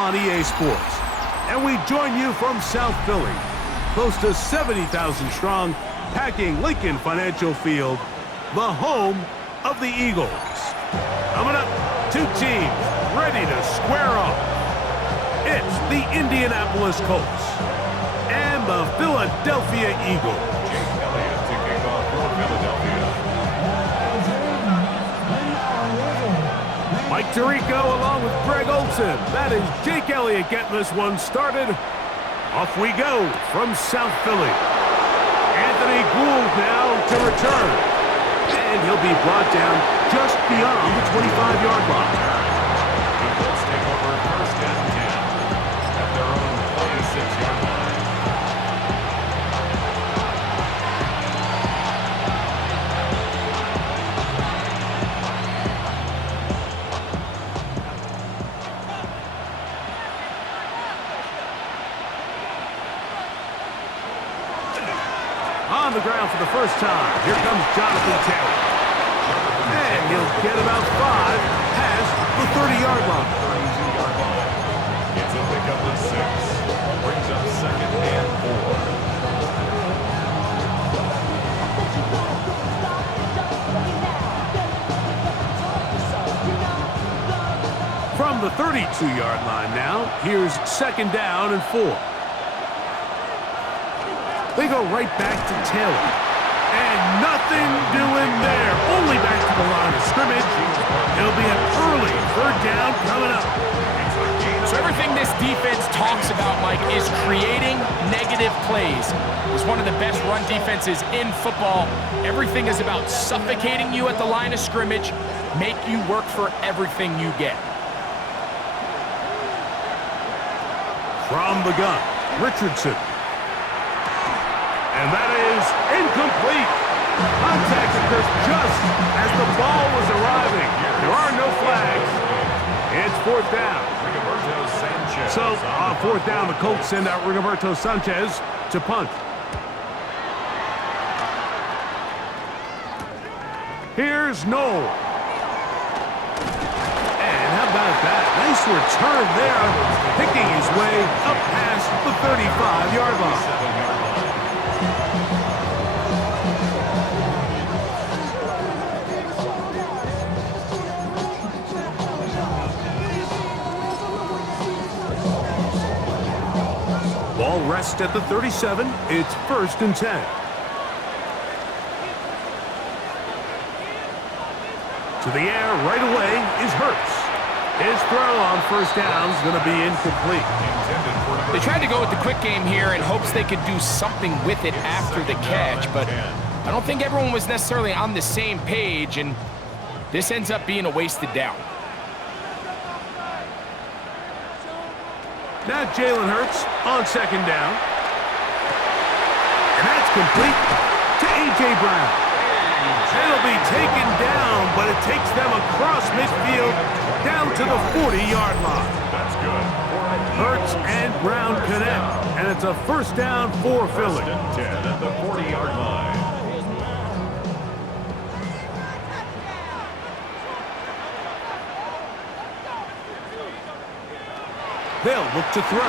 on EA Sports. And we join you from South Philly, close to 70,000 strong, packing Lincoln Financial Field, the home of the Eagles. Coming up, two teams ready to square off. It's the Indianapolis Colts and the Philadelphia Eagles. Jake Elliott to kick off for Philadelphia. Mike Tirico along with Greg Olson. That is Jake Elliott getting this one started. Off we go from South Philly. Anthony Gould now to return. And he'll be brought down just beyond the 25-yard line. The Colts take over first and 10 at their own 26-yard line. On the ground for the first time, here comes Jonathan Taylor. And he'll get about 5 past the 30-yard line. 32-yard line. It's a pickup of 6. Brings up second and 4. From the 32-yard line now, here's second down and 4. They go right back to Taylor. And nothing doing there. Only back to the line of scrimmage. It'll be an early third down coming up. So everything this defense talks about, Mike, is creating negative plays. It's one of the best run defenses in football. Everything is about suffocating you at the line of scrimmage, make you work for everything you get. From the gun, Richardson. And that is incomplete. Contact occurs just as the ball was arriving. There are no flags. It's fourth down. Rigoberto Sanchez. So, on fourth down, the Colts send out Rigoberto Sanchez to punt. Here's Noel. And how about that? Nice return there, picking his way up past the 35-yard line. Ball rests at the 37. It's first and 10. To the air right away is Hurts. His throw on first down is going to be incomplete. They tried to go with the quick game here in hopes they could do something with it after the catch, but I don't think everyone was necessarily on the same page, and this ends up being a wasted down. Now Jalen Hurts on second down. And that's complete to A.J. Brown. It'll be taken down, but it takes them across midfield down to the 40-yard line. That's good. Hurts and Brown connect, and it's a first down for Philly. First and 10 at the 40-yard line. They'll look to throw.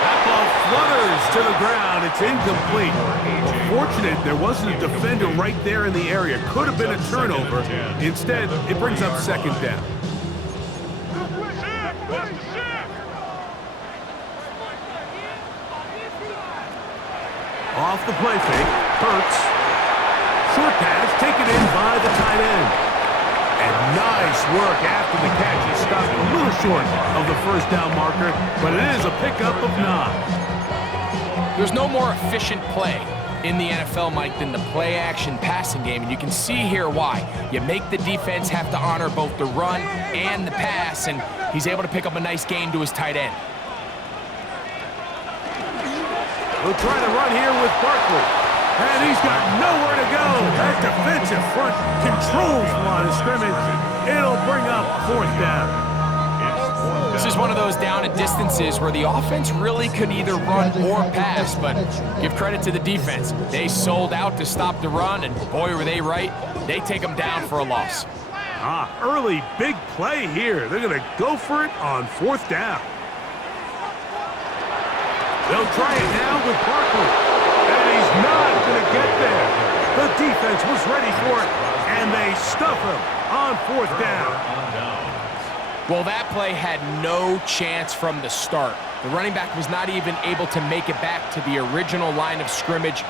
That ball flutters to the ground. It's incomplete. Well, fortunate there wasn't a defender right there in the area. Could have been a turnover. Instead, it brings up second down. Off the play fake, Hurts. Short pass taken in by the tight end. And nice work after the catch. He stopped a little short of the first down marker, but it is a pickup of 9. There's no more efficient play in the NFL, Mike, than the play-action passing game, and you can see here why. You make the defense have to honor both the run and the pass, and he's able to pick up a nice gain to his tight end. We'll try to run here with Barkley. And he's got nowhere to go. That defensive front controls the line of scrimmage. It'll bring up fourth down. This is one of those down and distances where the offense really could either run or pass, but give credit to the defense. They sold out to stop the run, and boy, were they right. They take them down for a loss. early big play here. They're going to go for it on 4th down. They'll try it now with Barkley. And he's not going to get there. The defense was ready for it, and they stuff him on 4th down. Well, that play had no chance from the start. The running back was not even able to make it back to the original line of scrimmage.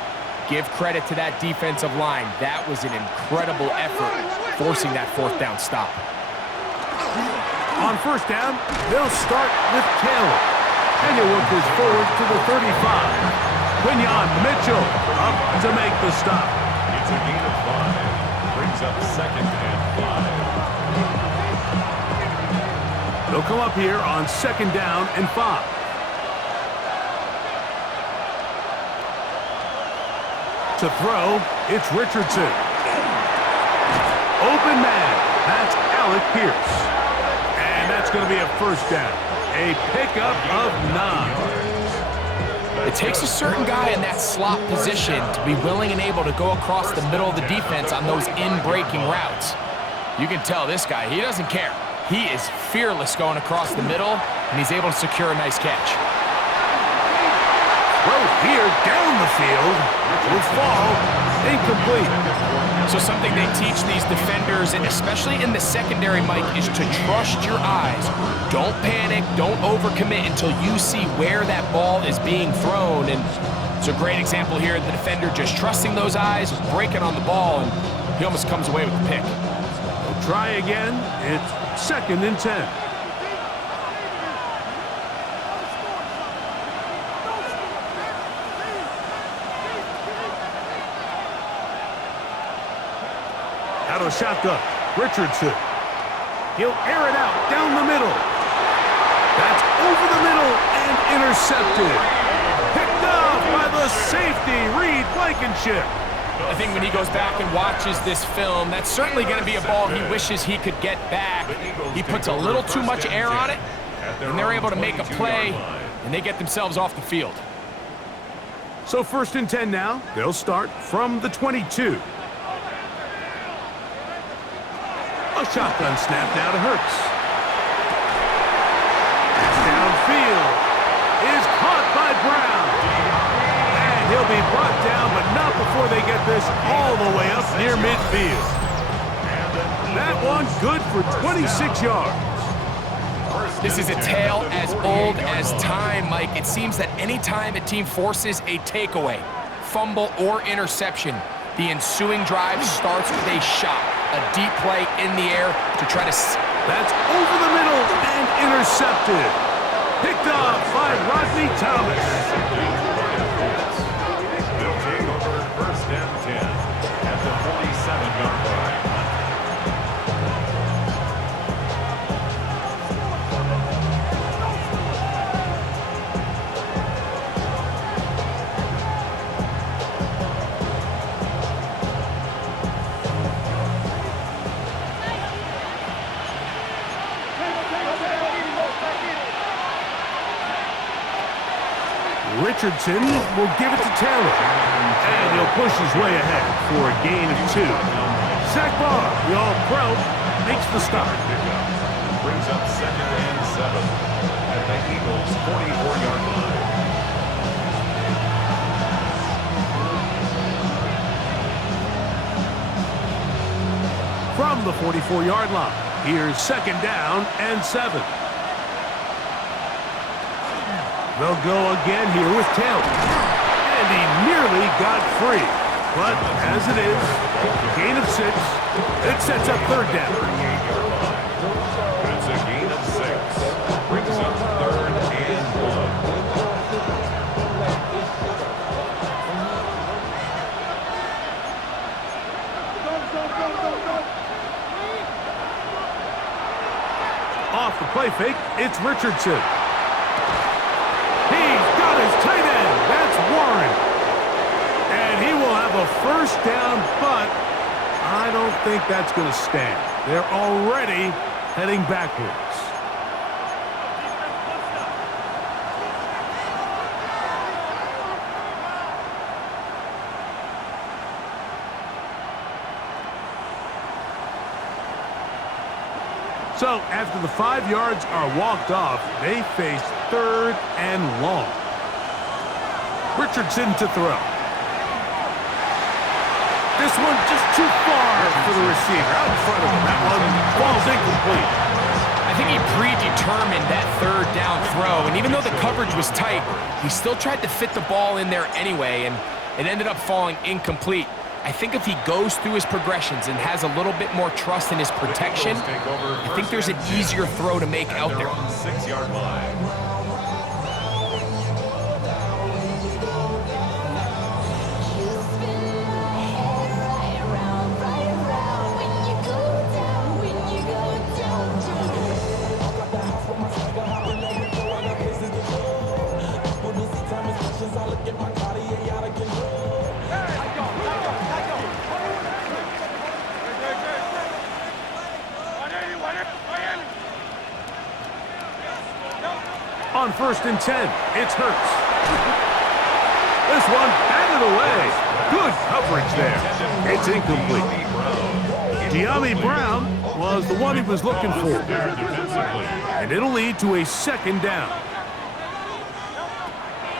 Give credit to that defensive line. That was an incredible effort, forcing that 4th down stop. On 1st down, they'll start with Taylor. And he'll work his forward to the 35. Quinyon Mitchell up to make the stop. It's a gain of 5. Brings up 2nd and 5. They'll come up here on 2nd down and 5. To throw, it's Richardson. Open man, that's Alec Pierce. And that's going to be a 1st down. A pickup of 9. It takes a certain guy in that slot position to be willing and able to go across the middle of the defense on those in-breaking routes. You can tell this guy, he doesn't care. He is fearless going across the middle, and he's able to secure a nice catch. Throw here down the field. Will fall incomplete. So something they teach these defenders, and especially in the secondary, Mike, is to trust your eyes. Don't panic, don't overcommit until you see where that ball is being thrown. And it's a great example here, the defender just trusting those eyes, breaking on the ball, and he almost comes away with the pick. They'll try again. It's 2nd and 10. Out of shotgun, Richardson. He'll air it out down the middle. That's over the middle and intercepted. Picked off by the safety, Reed Blankenship. I think when he goes back and watches this film, that's certainly going to be a ball he wishes he could get back. He puts a little too much air on it, and they're able to make a play, and they get themselves off the field. So 1st and 10 now. They'll start from the 22. A shotgun snap now to Hurts. Downfield is caught by Brown. And he'll be brought down, but not before they get this all the way up near midfield. That one good for 26 yards. This is a tale as old as time, Mike. It seems that any time a team forces a takeaway, fumble, or interception, the ensuing drive starts with a shot, a deep play in the air to try to... That's over the middle and intercepted. Picked off by Rodney Thomas. They'll take over 1st and 10 at the 47-yard line. Richardson will give it to Taylor. And he'll push his way ahead for a gain of 2. Zach Barr, the All-Pro, makes the stop. Brings up 2nd and 7 at the Eagles' 44-yard line. From the 44-yard line, here's 2nd down and 7. They'll go again here with Taylor. And he nearly got free. But as it is, gain of 6, it sets up 3rd down. 38-yard line. It's a gain of 6. Brings up 3rd and 1. Off the play fake, it's Richardson. He's got his tight end. That's Warren. And he will have a 1st down, but I don't think that's going to stand. They're already heading backwards. So after the 5 yards are walked off, they face 3rd and long. Richardson to throw. This one just too far for the receiver. Out in front of him. That one falls incomplete. I think he predetermined that 3rd down throw, and even though the coverage was tight, he still tried to fit the ball in there anyway, and it ended up falling incomplete. I think if he goes through his progressions and has a little bit more trust in his protection, I think there's an easier throw to make out there. 6-yard line. On 1st and 10, it's Hurts. This one batted away. Good coverage there. It's incomplete. De'Ami Brown was the one he was looking for. And it'll lead to a 2nd down.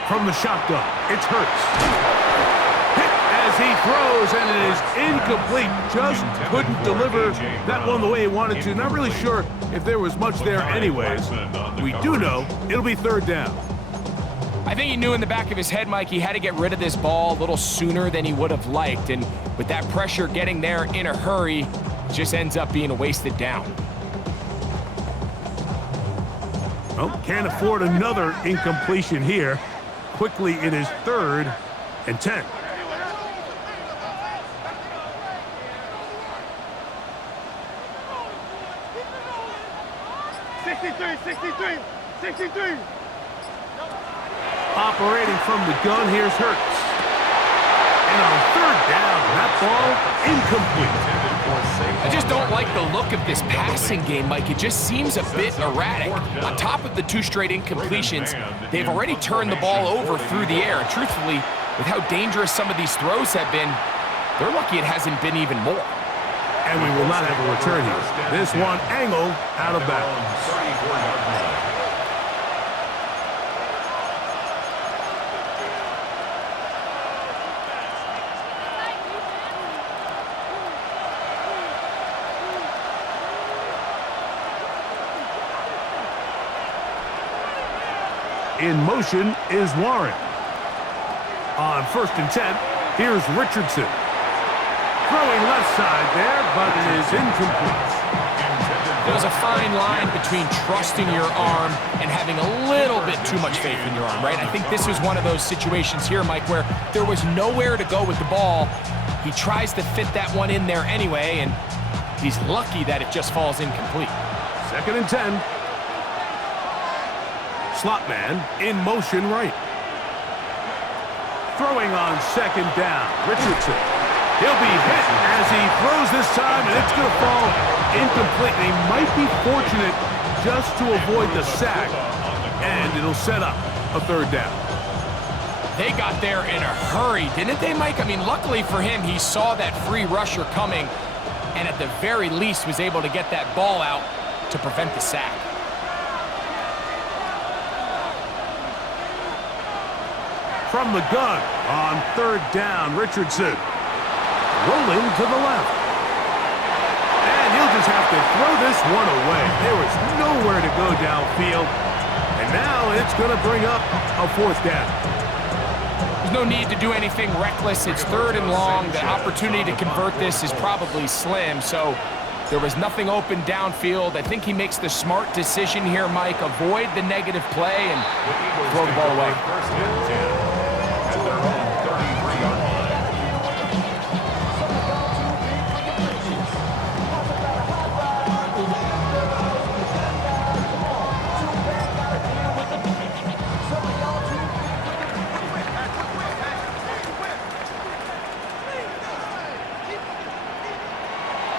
From the shotgun, it's Hurts. Hit as he throws, and it is incomplete. Just couldn't deliver that one the way he wanted to. Not really sure if there was much there anyways. We do know it'll be 3rd down. I think he knew in the back of his head, Mike, he had to get rid of this ball a little sooner than he would have liked. And with that pressure getting there in a hurry, it just ends up being a wasted down. Well, can't afford another incompletion here. Quickly, it is 3rd and 10. Operating from the gun, here's Hurts. And on 3rd down, that ball incomplete. I just don't like the look of this passing game, Mike. It just seems a bit erratic. On top of the 2 straight incompletions, they've already turned the ball over through the air. And truthfully, with how dangerous some of these throws have been, they're lucky it hasn't been even more. And we will not have a return here. This one angled out of bounds. In motion is Warren. On 1st and 10, here's Richardson. Throwing left side there, but it is incomplete. There's a fine line between trusting your arm and having a little bit too much faith in your arm, right? I think this was one of those situations here, Mike, where there was nowhere to go with the ball. He tries to fit that one in there anyway, and he's lucky that it just falls incomplete. 2nd and 10. Slot man in motion right. Throwing on 2nd down, Richardson. He'll be hit as he throws this time, and it's going to fall incomplete. He might be fortunate just to avoid the sack, and it'll set up a 3rd down. They got there in a hurry, didn't they, Mike? I mean, luckily for him, he saw that free rusher coming, and at the very least was able to get that ball out to prevent the sack. From the gun on 3rd down, Richardson rolling to the left. And he'll just have to throw this one away. There was nowhere to go downfield. And now it's going to bring up a 4th down. There's no need to do anything reckless. It's 3rd and long. The opportunity to convert this is probably slim. So there was nothing open downfield. I think he makes the smart decision here, Mike. Avoid the negative play and throw the ball away. 1st and 10 at their own 33-yard line.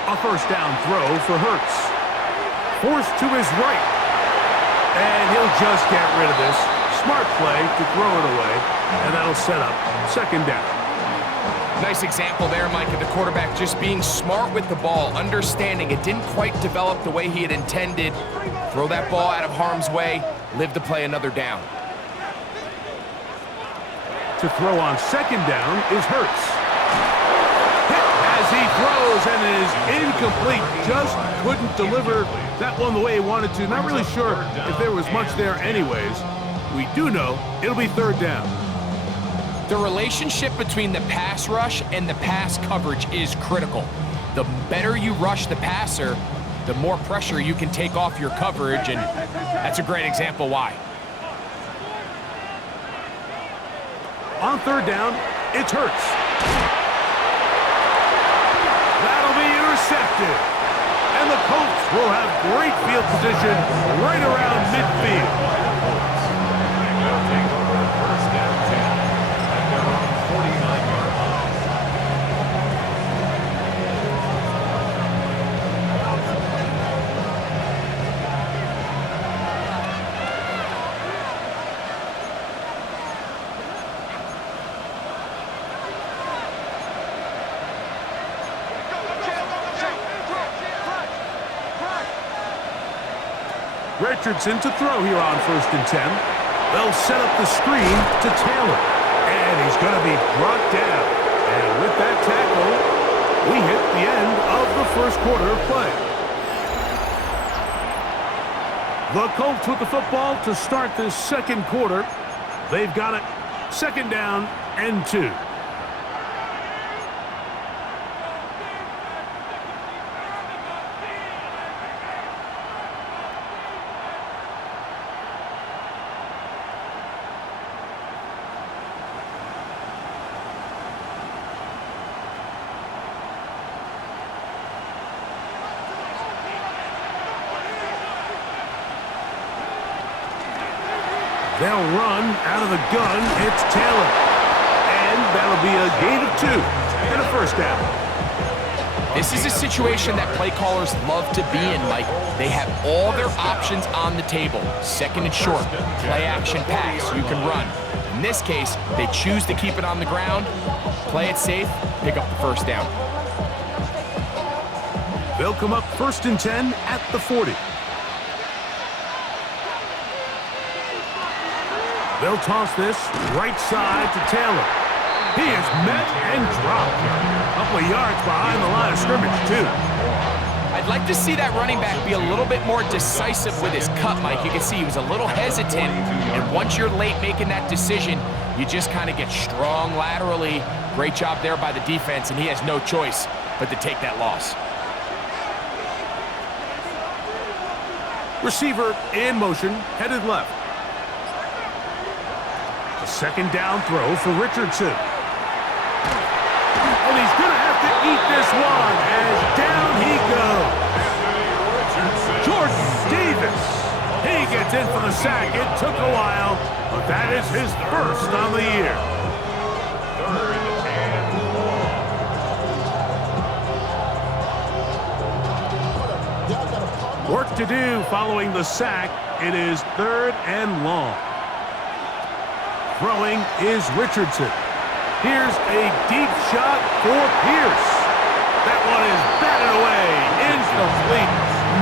A 1st down throw for Hurts. Forced to his right. And he'll just get rid of this. Smart play to throw it away. And that'll set up 2nd down. Nice example there, Mike, of the quarterback just being smart with the ball, understanding it didn't quite develop the way he had intended. Throw that ball out of harm's way, live to play another down. To throw on second down is Hurts. Hit as he throws, and it is incomplete. Just couldn't deliver that one the way he wanted to. Not really sure if there was much there anyways. We do know it'll be third down. The relationship between the pass rush and the pass coverage is critical. The better you rush the passer, the more pressure you can take off your coverage, and that's a great example why. On third down, it's Hurts. That'll be intercepted. And the Colts will have great field position right around midfield. They'll take over first and 10 at their own 49-yard line. Richardson to throw here on first and 10. They'll set up the screen to Taylor. And he's going to be brought down. And with that tackle, we hit the end of the first quarter of play. The Colts with the football to start this second quarter. They've got it second down and 2. They'll run out of the gun. It's Taylor. And that'll be a gain of 2 and a first down. This is a situation that play callers love to be in, Mike. They have all their options on the table. Second and short, play action pass, you can run. In this case, they choose to keep it on the ground, play it safe, pick up the first down. They'll come up first and 10 at the 40. They'll toss this right side to Taylor. He is met and dropped. A couple of yards behind the line of scrimmage, too. I'd like to see that running back be a little bit more decisive with his cut, Mike. You can see he was a little hesitant, and once you're late making that decision, you just kind of get strong laterally. Great job there by the defense, and he has no choice but to take that loss. Receiver in motion, headed left. A second down throw for Richardson. And he's going to have to eat this one as down he goes. Jordan Davis. He gets in for the sack. It took a while, but that is his first on the year. Third and long. Work to do following the sack. It is third and long. Throwing is Richardson. Here's a deep shot for Pierce. That one is batted away. Incomplete.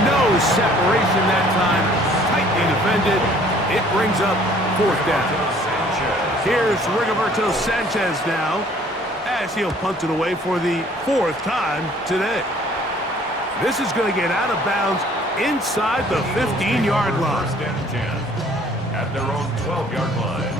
No separation that time. Tightly defended. It brings up fourth down. Here's Rigoberto Sanchez now as he'll punt it away for the 4th time today. This is going to get out of bounds inside the 15-yard line. First and 10 at their own 12-yard line.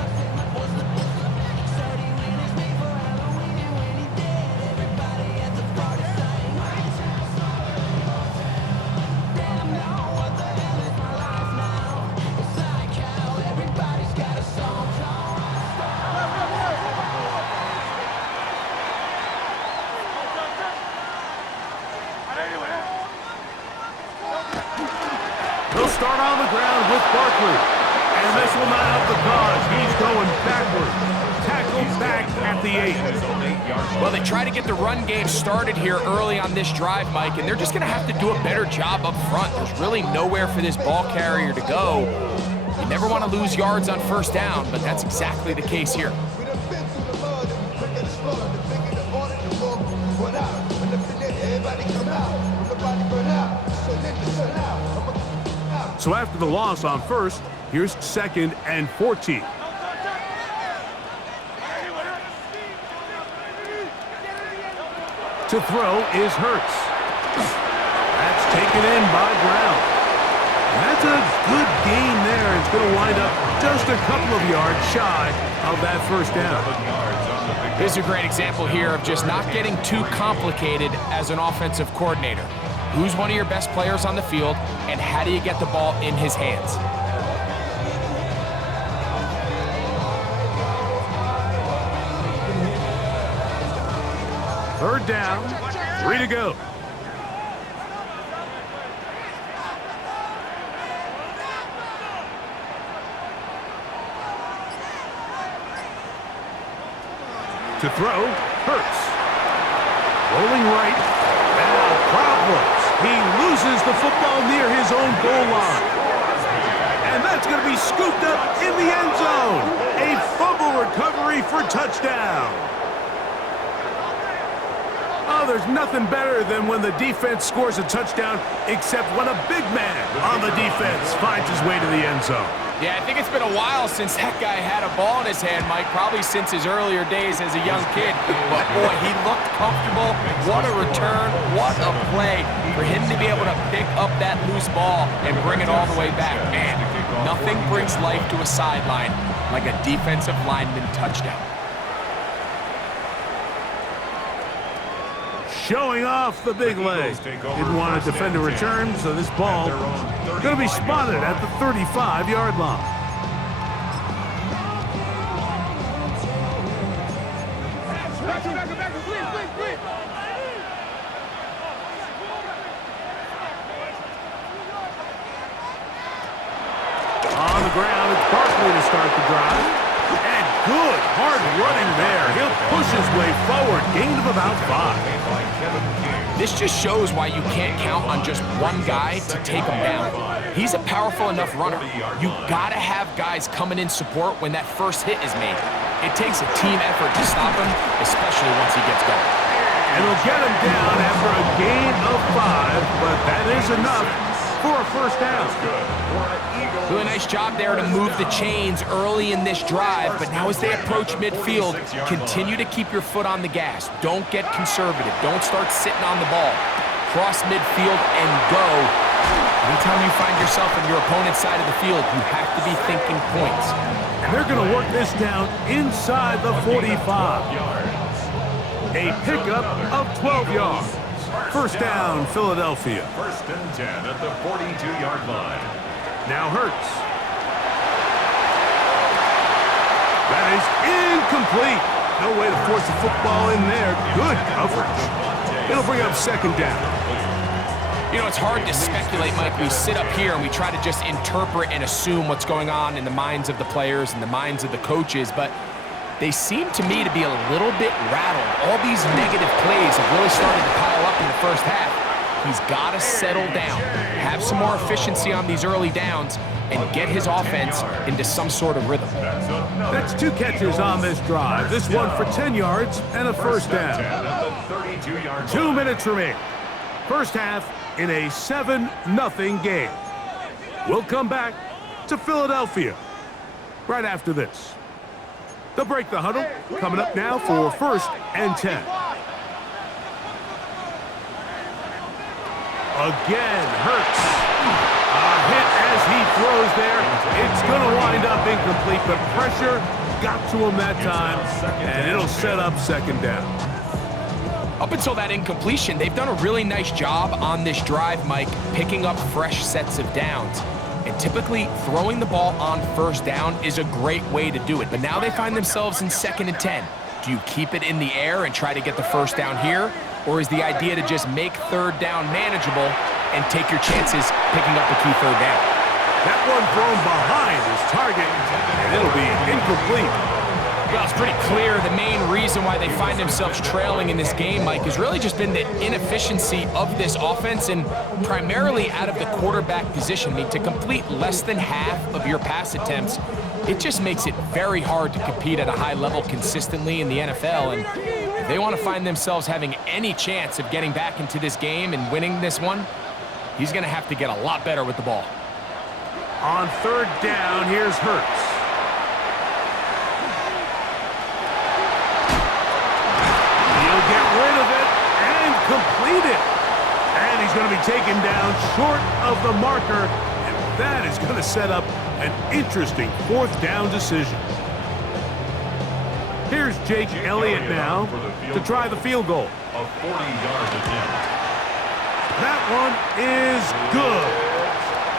They'll start on the ground with Barkley. And this will not help the cause. He's going backwards. Tackled back at the 8. Well, they try to get the run game started here early on this drive, Mike, and they're just going to have to do a better job up front. There's really nowhere for this ball carrier to go. You never want to lose yards on first down, but that's exactly the case here. So after the loss on first, here's 2nd and 14. To throw is Hurts. That's taken in by Brown. And that's a good gain there. It's going to wind up just a couple of yards shy of that first down. Here's a great example here of just not getting too complicated as an offensive coordinator. Who's one of your best players on the field, and how do you get the ball in his hands? Third down, 3 to go. To throw, Hurts. Rolling right. Now problems. He loses the football near his own goal line. And that's going to be scooped up in the end zone. A fumble recovery for touchdown. Oh, there's nothing better than when the defense scores a touchdown, except when a big man on the defense finds his way to the end zone. Yeah, I think it's been a while since that guy had a ball in his hand, Mike, probably since his earlier days as a young kid. But, boy, he looked comfortable. What a return. What a play for him to be able to pick up that loose ball and bring it all the way back. Man, nothing brings life to a sideline like a defensive lineman touchdown. Showing off the big leg. Didn't want to defend a return, so this ball going to be spotted at the 35-yard line. On the ground, it's Barkley to start the drive. And good, hard running there. He'll push his way forward. Gain of about 5. This just shows why you can't count on just one guy to take him down. He's a powerful enough runner. You gotta have guys coming in support when that first hit is made. It takes a team effort to stop him, especially once he gets going. And he'll get him down after a gain of 5, but that is enough for a first down. Really nice job there to move the chains early in this drive, but now as they approach midfield, continue to keep your foot on the gas. Don't get conservative. Don't start sitting on the ball. Cross midfield and go. Anytime you find yourself on your opponent's side of the field, you have to be thinking points. And they're going to work this down inside the 45. A pickup of 12 yards. First down, Philadelphia. 1st and 10 at the 42-yard line. Now Hurts. That is incomplete. No way to force the football in there. Good coverage. It'll bring up 2nd down. You know, it's hard to speculate, Mike. We sit up here and we try to just interpret and assume what's going on in the minds of the players and the minds of the coaches, but they seem to me to be a little bit rattled. All these negative plays have really started to pile up in the first half. He's got to settle down, have some more efficiency on these early downs, and get his offense into some sort of rhythm. That's 2 catches on this drive. This one for 10 yards and a first down. 2 minutes remaining. First half in a 7-0 game. We'll come back to Philadelphia right after this. They'll break the huddle. Coming up now for 1st and 10. Again, Hurts. A hit as he throws there. It's going to wind up incomplete, but pressure got to him that time, and it'll set up 2nd down. Up until that incompletion, they've done a really nice job on this drive, Mike, picking up fresh sets of downs. And typically, throwing the ball on 1st down is a great way to do it. But now they find themselves in 2nd and 10. Do you keep it in the air and try to get the first down here? Or is the idea to just make 3rd down manageable and take your chances picking up a key 3rd down? That one thrown behind his target, and it'll be incomplete. Well, it's pretty clear the main reason why they find themselves trailing in this game, Mike, has really just been the inefficiency of this offense and primarily out of the quarterback position. I mean, to complete less than half of your pass attempts, it just makes it very hard to compete at a high level consistently in the NFL. And if they want to find themselves having any chance of getting back into this game and winning this one, he's going to have to get a lot better with the ball. On third down, here's Hurts. He'll get rid of it and complete it. And he's going to be taken down short of the marker, and that is going to set up an interesting fourth down decision. Here's Jake Elliott now to try the field goal. A 40-yard attempt. That one is good.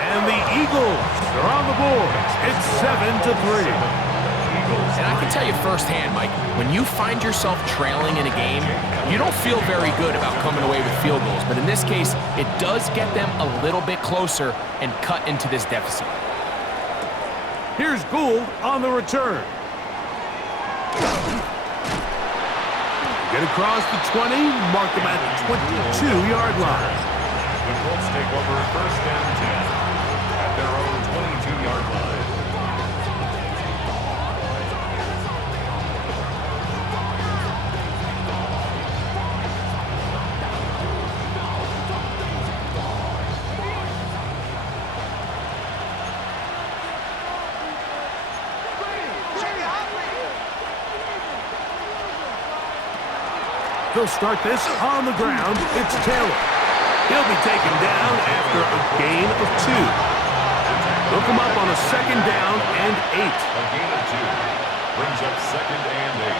And the Eagles are on the board. It's 7-3. And I can tell you firsthand, Mike, when you find yourself trailing in a game, you don't feel very good about coming away with field goals. But in this case, it does get them a little bit closer and cut into this deficit. Here's Gould on the return. Get across the 20, mark him at the 22-yard line. The Colts take over first and 10 at their own 22-yard line. They'll start this on the ground. It's Taylor. He'll be taken down after a gain of 2. They'll come up on a second down and 8. A gain of 2 brings up second and 8.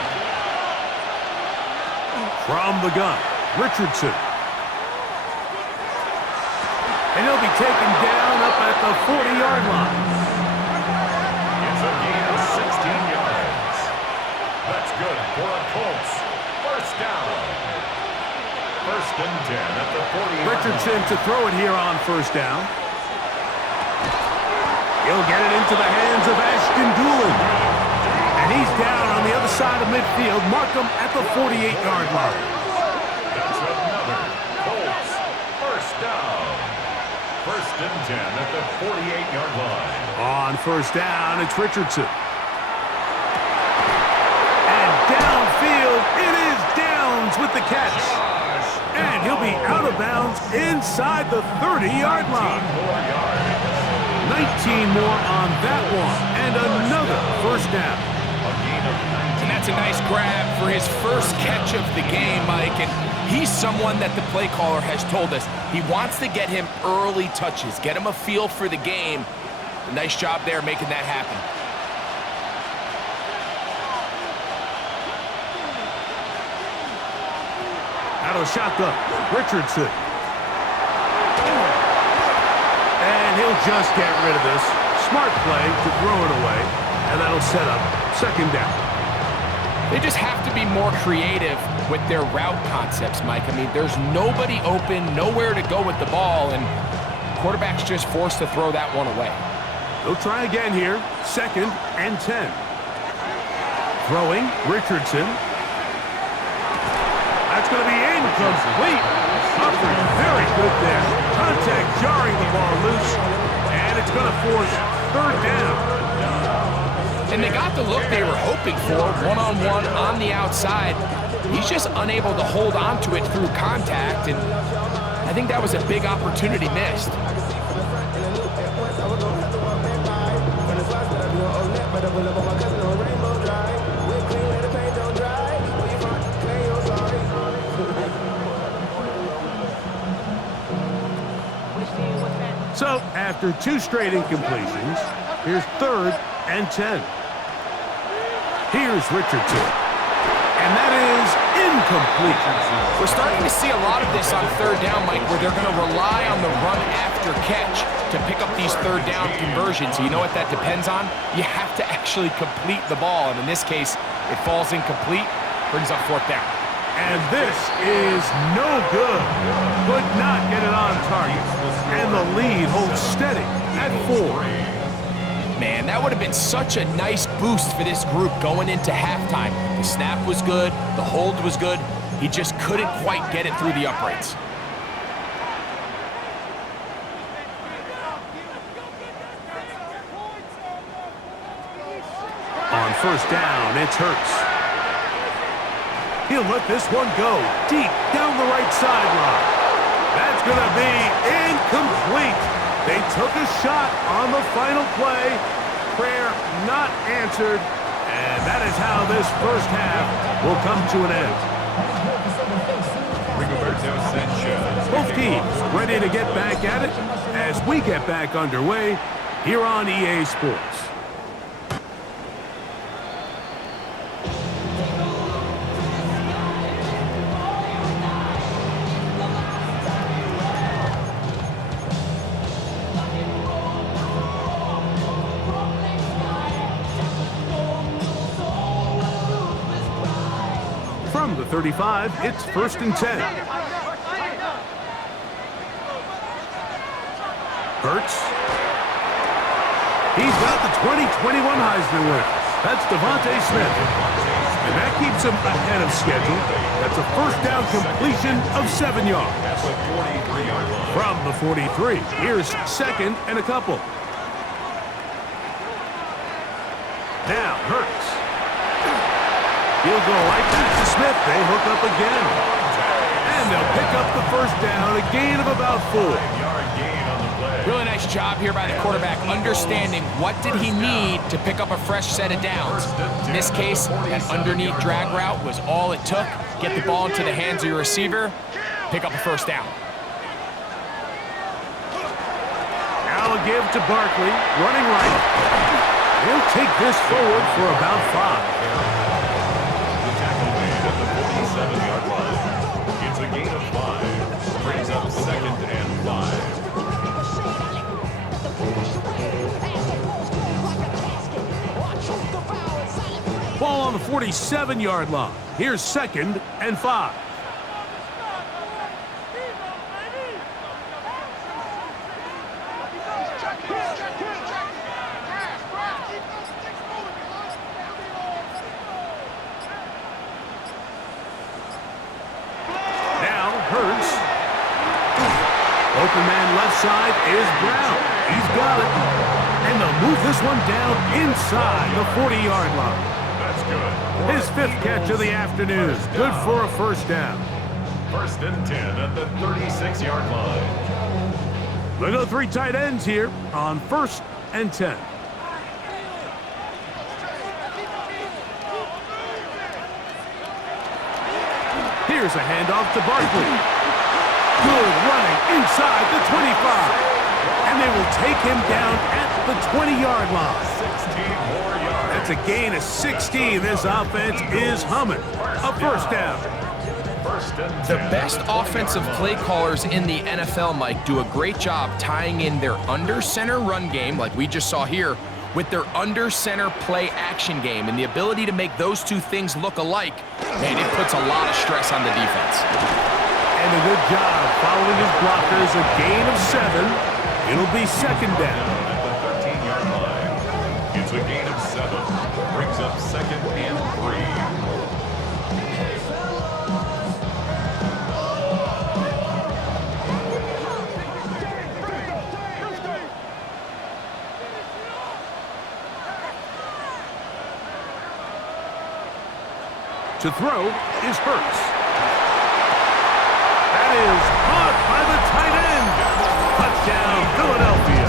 From the gun, Richardson. And he'll be taken down up at the 40-yard line. It's a gain of 16 yards. That's good for a Colts. First down. First and 10 at the 40-yard line. Richardson to throw it here on first down. He'll get it into the hands of Ashton Doolin. And he's down on the other side of midfield. Mark him at the 48-yard line. That's another Colts first down. First and 10 at the 48-yard line. On first down, it's Richardson. And downfield, it is Downs with the catch. And he'll be out of bounds inside the 30-yard line. 19 more on that one. And another first down. And that's a nice grab for his first catch of the game, Mike. And he's someone that the play caller has told us he wants to get him early touches, get him a feel for the game. A nice job there making that happen. Out of shotgun, Richardson. And he'll just get rid of this. Smart play to throw it away. And that'll set up second down. They just have to be more creative with their route concepts, Mike. I mean, there's nobody open, nowhere to go with the ball, and quarterback's just forced to throw that one away. They'll try again here. Second and 10. Throwing, Richardson. That's going to be incomplete. Humphrey, very good there. Contact jarring the ball loose, and it's going to force third down. And they got the look they were hoping for, one-on-one on the outside. He's just unable to hold on to it through contact, and I think that was a big opportunity missed. So, after 2 straight incompletions, here's third and 10. Here's Richardson. And that is incomplete. We're starting to see a lot of this on third down, Mike, where they're going to rely on the run after catch to pick up these third down conversions. You know what that depends on? You have to actually complete the ball. And in this case, it falls incomplete, brings up fourth down. And this is no good. Could not get it on target. And the lead holds steady at 4. Man, that would have been such a nice boost for this group going into halftime. The snap was good, the hold was good. He just couldn't quite get it through the uprights. On first down, it's Hurts. He'll let this one go deep down the right sideline. That's going to be incomplete. They took a shot on the final play. Prayer not answered. And that is how this first half will come to an end. Both teams ready to get back at it as we get back underway here on EA Sports. From the 35, it's 1st and 10. Hurts. He's got the 2021 Heisman winner. That's Devontae Smith. And that keeps him ahead of schedule. That's a first down completion of 7 yards. From the 43, here's 2nd and a couple. Now Hurts. He'll go right back to Smith. They hook up again. And they'll pick up the first down, a gain of about 4. Really nice job here by the quarterback, understanding what did he need to pick up a fresh set of downs. In this case, that underneath drag route was all it took. Get the ball into the hands of your receiver, pick up a first down. Now a give to Barkley, running right. He'll take this forward for about 5. It's a gain of 5. Brings up 2nd and 5. Ball on the 47-yard line. Here's 2nd and 5. Open man left side is Brown. He's got it. And they'll move this one down inside the 40-yard line. That's good. His 5th catch of the afternoon. Good for a first down. 1st and 10 at the 36-yard line. We'll go 3 tight ends here on 1st and 10. Here's a handoff to Barkley. Good running inside the 25. And they will take him down at the 20-yard line. 16 more yards. That's a gain of 16. This offense is humming. A first down. The best offensive play callers in the NFL, Mike, do a great job tying in their under-center run game, like we just saw here, with their under-center play action game. And the ability to make those two things look alike, man, it puts a lot of stress on the defense. And a good job following his blockers. A gain of 7. It'll be 2nd down. At the 13-yard line. It's a gain of 7. Brings up 2nd and 3. To throw is Hurts. That is caught by the tight end. Touchdown, Philadelphia.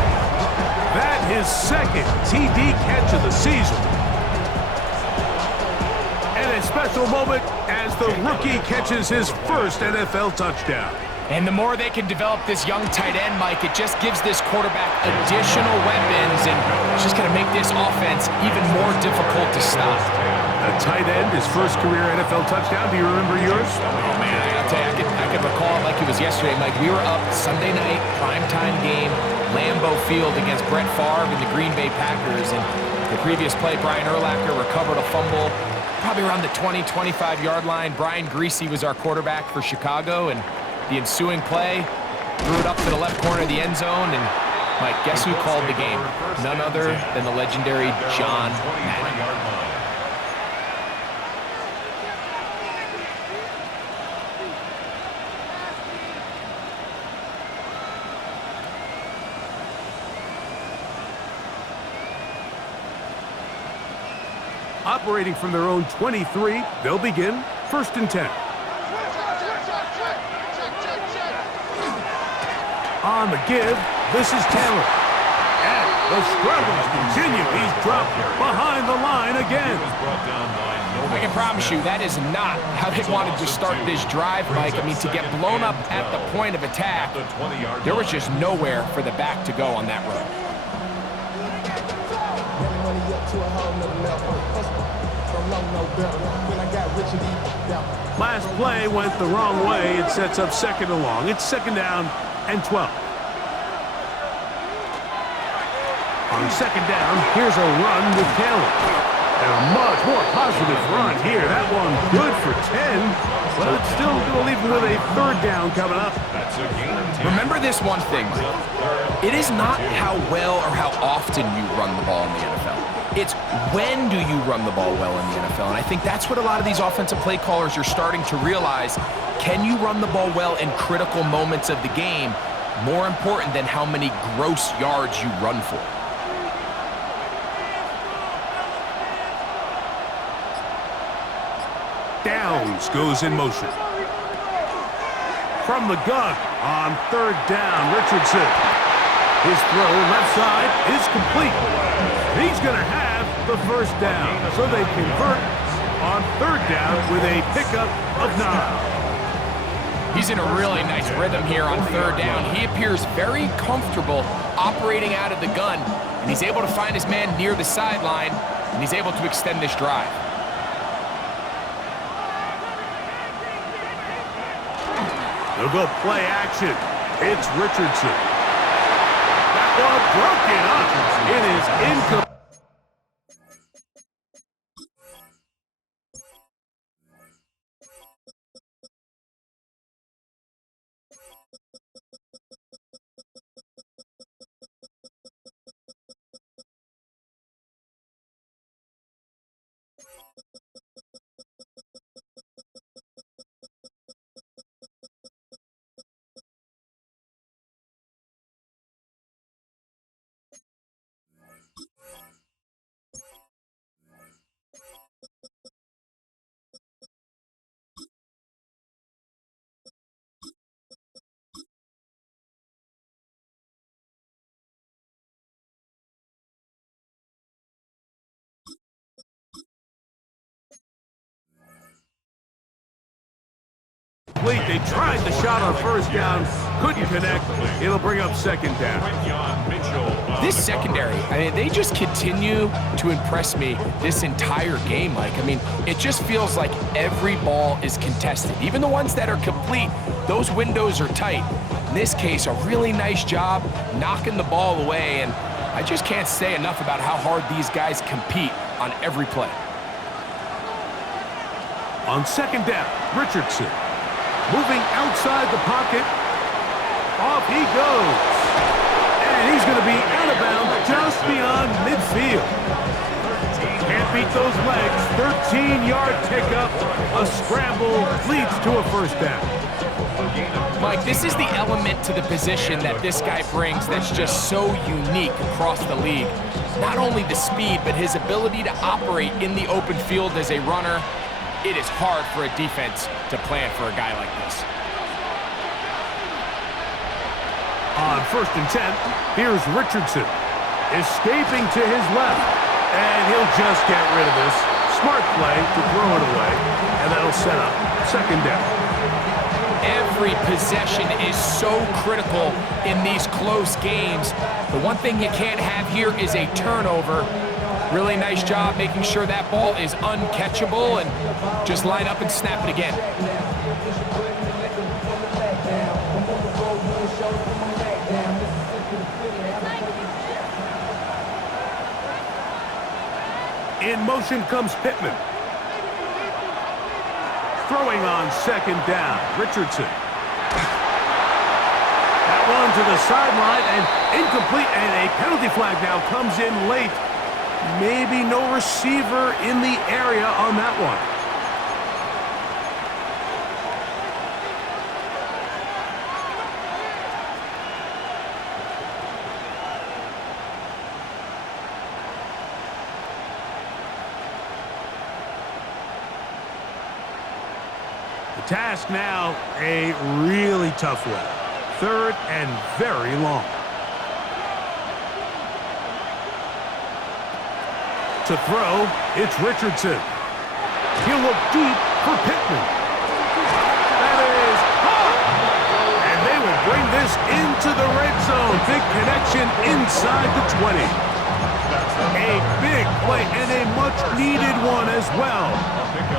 That his 2nd TD catch of the season. And a special moment as the rookie catches his 1st NFL touchdown. And the more they can develop this young tight end, Mike, it just gives this quarterback additional weapons, and it's just going to make this offense even more difficult to stop. A tight end, his 1st career NFL touchdown. Do you remember yours? Oh, man, I got to tell you, I could recall it like it was yesterday, Mike. We were up Sunday night, primetime game, Lambeau Field against Brett Favre and the Green Bay Packers. And the previous play, Brian Urlacher recovered a fumble probably around the 20, 25-yard line. Brian Greasy was our quarterback for Chicago, and the ensuing play threw it up to the left corner of the end zone. And, Mike, guess who called the game? None other than the legendary John Madden. Operating from their own 23, they'll begin 1st and 10. On the give, This is Taylor. And the struggles continue. He's dropped behind the line again. I can promise you that is not how they wanted to start this drive, Mike. I mean, to get blown up at the point of attack, there was just nowhere for the back to go on that run. Last play went the wrong way. It sets up second and long. It's second down and 12. On second down, here's a run with Taylor. And a much more positive run here. That one good for 10. But it's still going to leave him with a third down coming up. Remember this one thing, Mike. It is not how well or how often you run the ball in the NFL. It's when do you run the ball well in the NFL. And I think that's what a lot of these offensive play callers are starting to realize. Can you run the ball well in critical moments of the game? More important than how many gross yards you run for. Downs goes in motion. From the gun on third down, Richardson. His throw left side is complete. He's going to have the first down. So they convert on third down with a pickup of 9. He's in a really nice rhythm here on third down. He appears very comfortable operating out of the gun, and he's able to find his man near the sideline, and he's able to extend this drive. They'll go play action. It's Richardson. That ball broken up. It is incomplete. They tried the shot on first down, couldn't connect. It'll bring up second down. This secondary, I mean, they just continue to impress me this entire game, Mike. I mean, it just feels like every ball is contested. Even the ones that are complete, those windows are tight. In this case, a really nice job knocking the ball away, and I just can't say enough about how hard these guys compete on every play. On second down, Richardson. Moving outside the pocket. Off he goes. And he's going to be out of bounds just beyond midfield. Can't beat those legs. 13-yard pickup. A scramble leads to a first down. Mike, this is the element to the position that this guy brings that's just so unique across the league. Not only the speed, but his ability to operate in the open field as a runner. It is hard for a defense to plan for a guy like this. On first and 10, here's Richardson. Escaping to his left. And he'll just get rid of this. Smart play to throw it away. And that'll set up second down. Every possession is so critical in these close games. The one thing you can't have here is a turnover. Really nice job making sure that ball is uncatchable and just line up and snap it again. In motion comes Pittman. Throwing on second down, Richardson. That one to the sideline and incomplete, and a penalty flag now comes in late. Maybe no receiver in the area on that one. The task now, a really tough one. Third and very long. to throw. It's Richardson. He'll look deep for Pittman. That is caught. And they will bring this into the red zone. Big connection inside the 20. A big play and a much-needed one as well.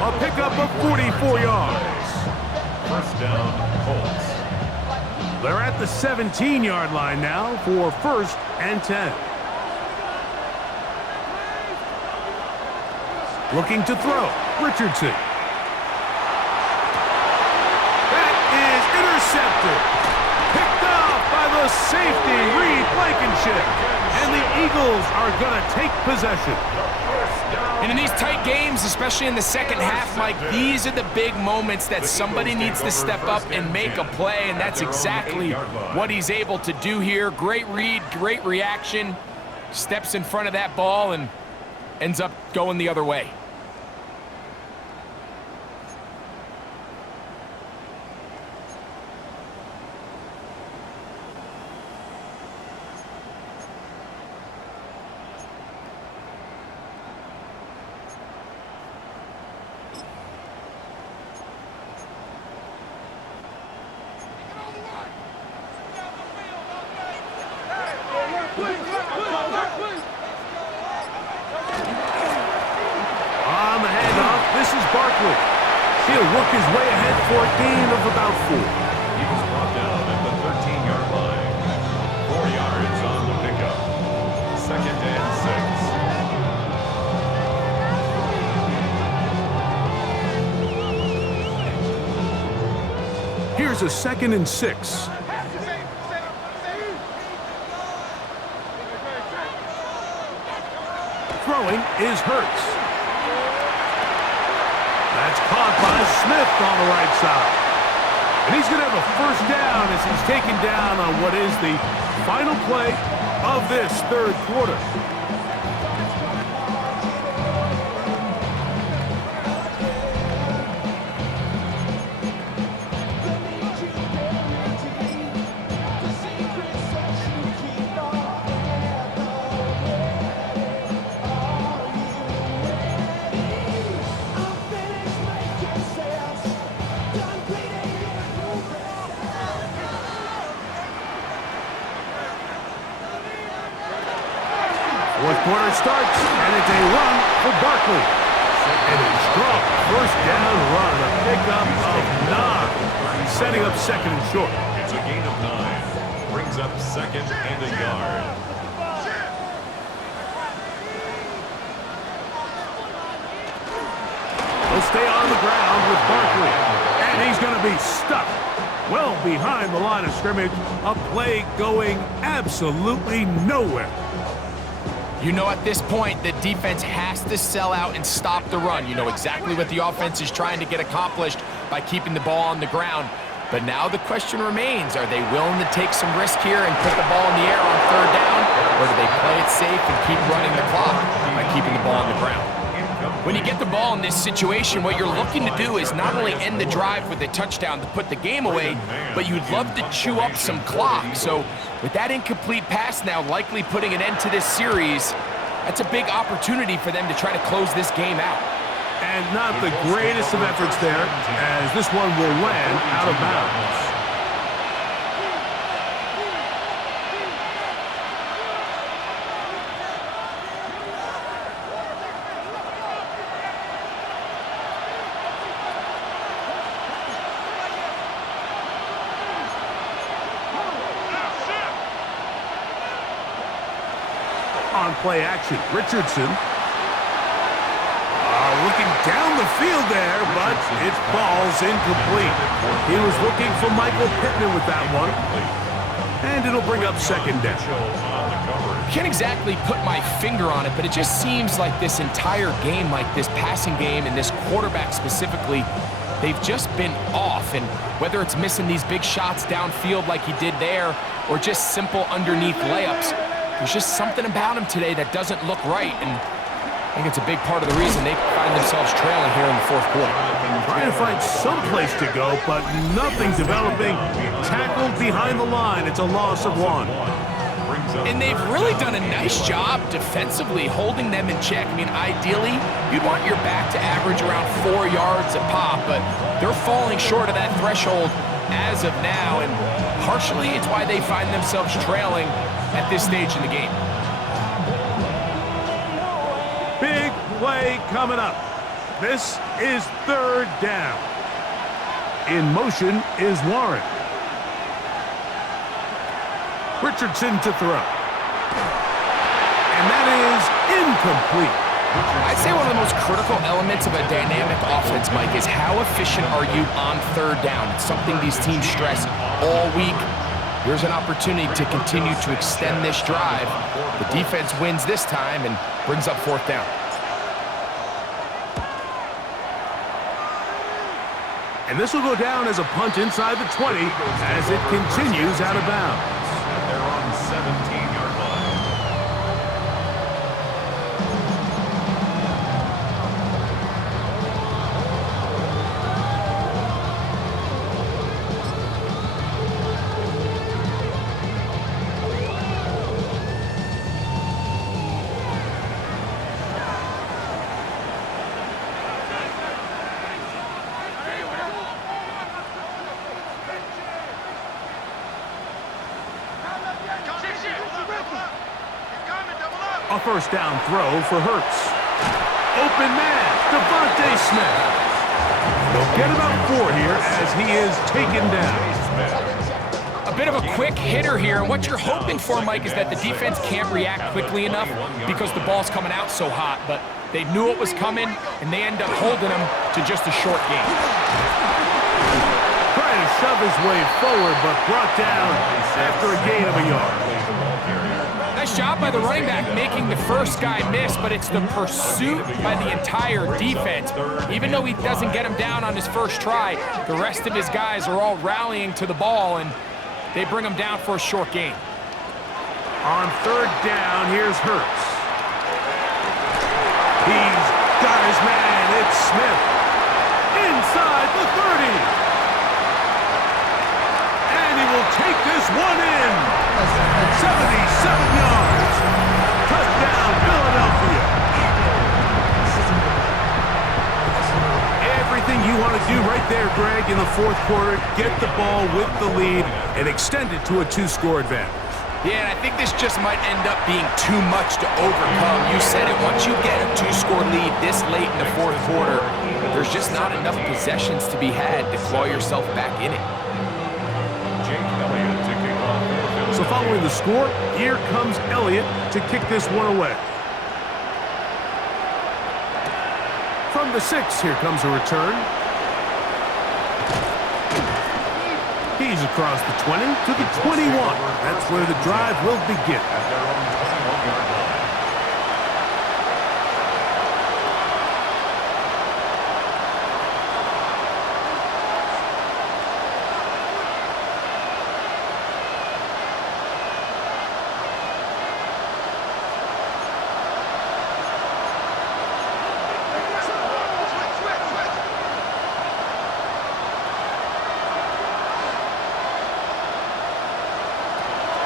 A pickup of 44 yards. First down, Colts. They're at the 17-yard line now for 1st and 10. Looking to throw. Richardson. That is intercepted. Picked off by the safety, Reed Blankenship. And the Eagles are going to take possession. And in these tight games, especially in the second half, Mike, these are the big moments that somebody needs to step up and make a play, and that's exactly what he's able to do here. Great read, great reaction, steps in front of that ball and ends up going the other way. On the handoff, this is Barkley. He'll work his way ahead for a gain of about 4. He was brought down at the 13-yard line. 4 yards on the pickup. 2nd and 6. Here's a 2nd and 6. Throwing is Hurts. That's caught by Smith on the right side. And he's going to have a 1st down as he's taken down on what is the final play of this 3rd quarter. Fourth quarter starts, and it's a run for Barkley. And a strong 1st down run, a pickup of 9, setting up 2nd and short. It's a gain of 9. Brings up 2nd and a yard. He'll stay on the ground with Barkley, and he's going to be stuck well behind the line of scrimmage. A play going absolutely nowhere. You know, at this point, the defense has to sell out and stop the run. You know exactly what the offense is trying to get accomplished by keeping the ball on the ground. But now the question remains, are they willing to take some risk here and put the ball in the air on 3rd down? Or do they play it safe and keep running the clock by keeping the ball on the ground? When you get the ball in this situation, what you're looking to do is not only end the drive with a touchdown to put the game away, but you'd love to chew up some clock. So with that incomplete pass now likely putting an end to this series, that's a big opportunity for them to try to close this game out. And not the greatest of efforts there, as this one will land out of bounds. On play action, Richardson. Looking down the field there, but it falls incomplete. He was looking for Michael Pittman with that one. And it'll bring up 2nd down. Can't exactly put my finger on it, but it just seems like this entire game, like this passing game and this quarterback specifically, they've just been off. And whether it's missing these big shots downfield like he did there, or just simple underneath layups, there's just something about him today that doesn't look right, and I think it's a big part of the reason they find themselves trailing here in the 4th quarter. Trying to find some place to go, but nothing developing. Tackled behind the line. It's a loss of 1. Brings And they've really done a nice job defensively holding them in check. I mean, ideally, you'd want your back to average around 4 yards a pop, but they're falling short of that threshold as of now, and partially it's why they find themselves trailing at this stage in the game. Big play coming up. This is third down. In motion is Warren. Richardson to throw. And that is incomplete. I'd say one of the most critical elements of a dynamic offense, Mike, is how efficient are you on third down? It's something these teams stress all week. Here's an opportunity to continue to extend this drive. The defense wins this time and brings up fourth down. And this will go down as a punt inside the 20 as it continues out of bounds. They're on the 17-yard line. A first down throw for Hurts. Open man, Devontae Smith. They'll get about 4 here as he is taken down. A bit of a quick hitter here, and what you're hoping for, Mike, is that the defense can't react quickly enough because the ball's coming out so hot, but they knew it was coming, and they end up holding him to just a short gain. Trying to shove his way forward, but brought down after a gain of a yard. Nice job by the running back making the first guy miss, but it's the pursuit by the entire defense. Even though he doesn't get him down on his first try, the rest of his guys are all rallying to the ball, and they bring him down for a short gain. On third down, here's Hurts. He's got his man. It's Smith. Inside the 30. And he will take this one in. 77 yards. Touchdown, Philadelphia. Everything you want to do right there, Greg, in the fourth quarter. Get the ball with the lead and extend it to a 2-score advantage. Yeah, and I think this just might end up being too much to overcome. You said it. Once you get a 2-score lead this late in the fourth quarter, there's just not enough possessions to be had to claw yourself back in it. So following the score, here comes Elliott to kick this one away. From the 6, here comes a return. He's across the 20 to the 21. That's where the drive will begin. At their own 21-yard line.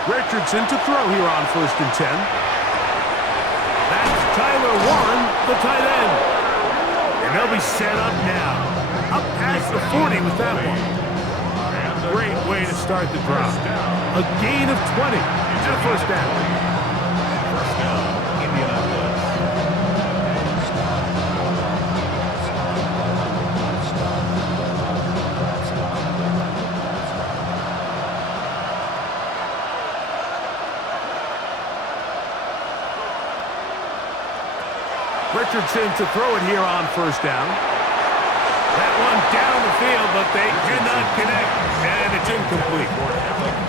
Richardson to throw here on 1st and 10. That's Tyler Warren, the tight end. And they'll be set up now. Up past the 40 with that one. Great way to start the drive. A gain of 20 and a first down. First down, Indianapolis. Richardson to throw it here on 1st down. That one down the field, but they cannot connect, and it's incomplete.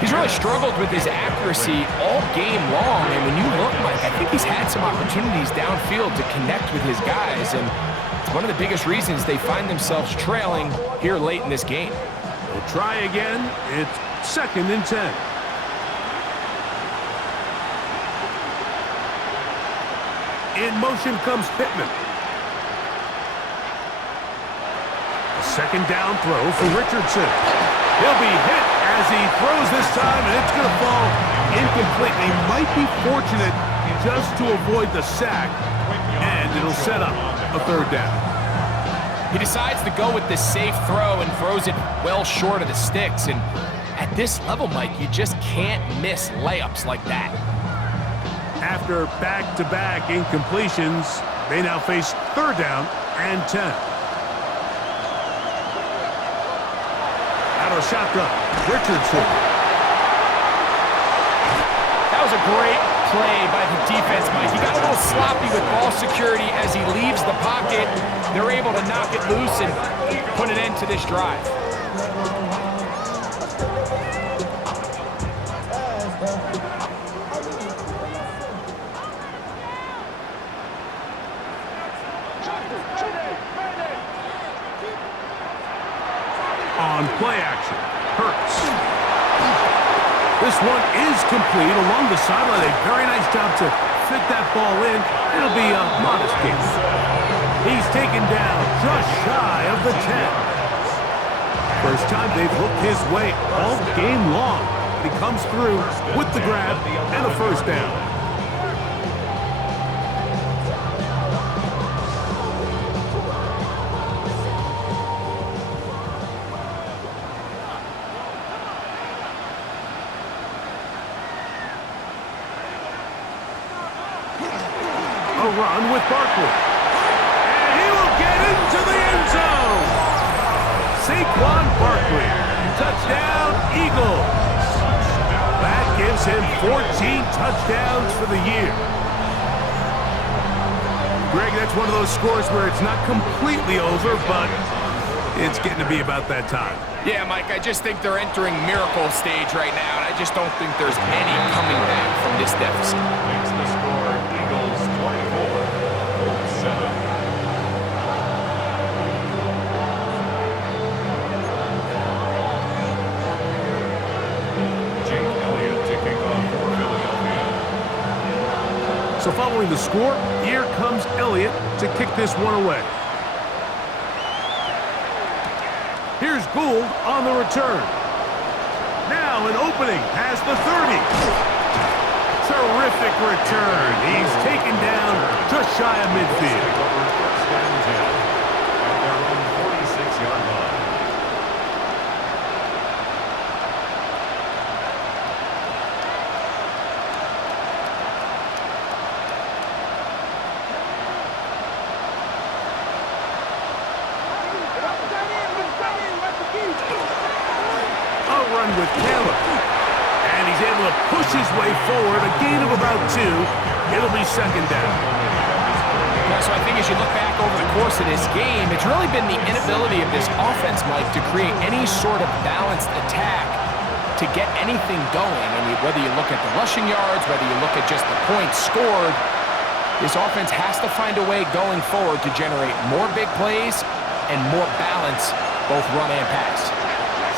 He's really struggled with his accuracy all game long, and when you look, Mike, I think he's had some opportunities downfield to connect with his guys, and it's one of the biggest reasons they find themselves trailing here late in this game. We'll try again. It's 2nd and 10. In motion comes Pittman. A 2nd down throw for Richardson. He'll be hit As he throws this time, and it's going to fall incomplete. They might be fortunate just to avoid the sack, and it'll set up a third down. He decides to go with the safe throw and throws it well short of the sticks. And at this level, Mike, you just can't miss layups like that. After back-to-back incompletions, they now face third down and 10. Out of shotgun, Richardson. That was a great play by the defense, Mike. He got a little sloppy with ball security as he leaves the pocket. They're able to knock it loose and put an end to this drive. On play action, Hurts. This one is complete along the sideline. A very nice job to fit that ball in. It'll be a modest gain. He's taken down just shy of the 10. First time they've looked his way all game long. He comes through with the grab and a first down. Run with Barkley. And he will get into the end zone. Saquon Barkley. Touchdown, Eagles. That gives him 14 touchdowns for the year. Greg, that's one of those scores where it's not completely over, but it's getting to be about that time. Yeah, Mike, I just think they're entering miracle stage right now, and I just don't think there's any coming back from this deficit. Makes the score Eagles 24-7. Jake Elliott to kick off for Philadelphia. So following the score, here comes Elliott to kick this one away. Here's Gould on the return. Now an opening past the 30. Terrific return. He's taken down just shy of midfield. First and 10 at their own 46-yard line. Run with Taylor. And he's able to push his way forward, a gain of about 2. It'll be second down. Yeah, so I think as you look back over the course of this game, it's really been the inability of this offense, Mike, to create any sort of balanced attack to get anything going. I mean, whether you look at the rushing yards, whether you look at just the points scored, this offense has to find a way going forward to generate more big plays and more balance, both run and pass.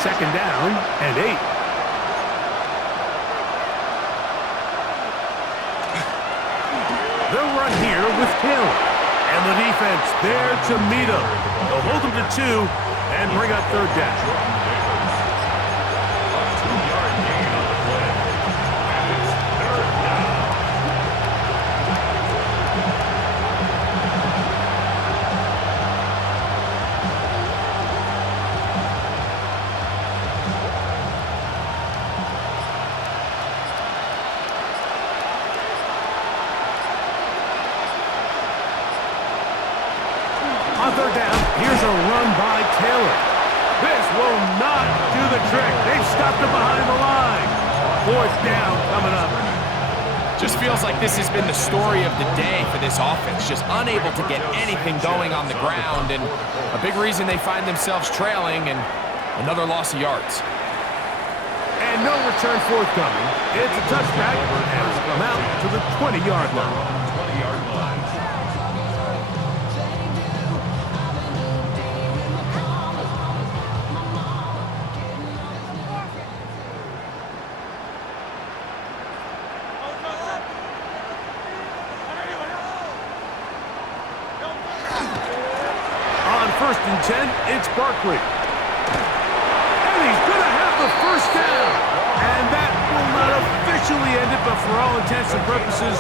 Second down and 8. They'll run here with Taylor. And the defense there to meet him. They'll hold him to 2 and bring up third down. A 2-yard gain on the play. And it's third down. On third down, here's a run by Taylor. This will not do the trick. They've stopped him behind the line. Fourth down coming up. Just feels like this has been the story of the day for this offense. Just unable to get anything going on the ground, and a big reason they find themselves trailing, and another loss of yards. And no return forthcoming. It's a touchback, and it's come out to the 20-yard line. 20-yard line. On 1st and 10, it's Barkley. And he's going to have the first down. officially ended, but for all intents and purposes,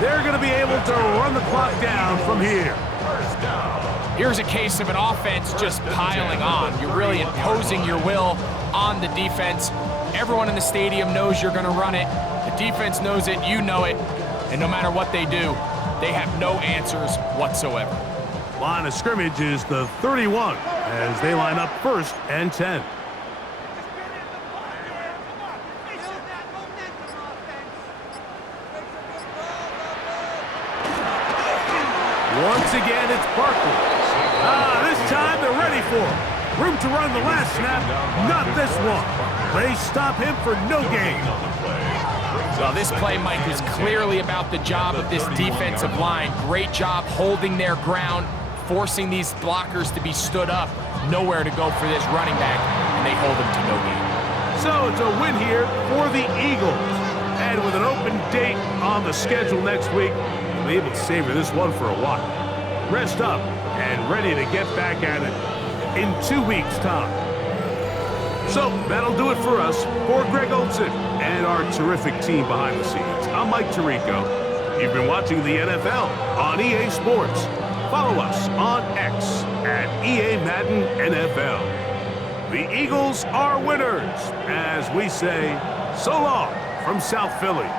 they're going to be able to run the clock down from here. First down. Here's a case of an offense just piling on. You're really imposing your will on the defense. Everyone in the stadium knows you're going to run it. The defense knows it, you know it, and no matter what they do, they have no answers whatsoever. Line of scrimmage is the 31 as they line up 1st and 10. Once again, it's Barkley. This time they're ready for him. Room to run the last snap, not this one. They stop him for no gain. Well, this play, Mike, was clearly about the job of this defensive line. Great job holding their ground, forcing these blockers to be stood up. Nowhere to go for this running back, and they hold him to no gain. So it's a win here for the Eagles. And with an open date on the schedule next week, we'll be able to savor this one for a while. Rest up and ready to get back at it in 2 weeks' time. So that'll do it for us. For Greg Olson and our terrific team behind the scenes, I'm Mike Tirico. You've been watching the NFL on EA Sports. Follow us on X at EA Madden NFL. The Eagles are winners, as we say, so long from South Philly.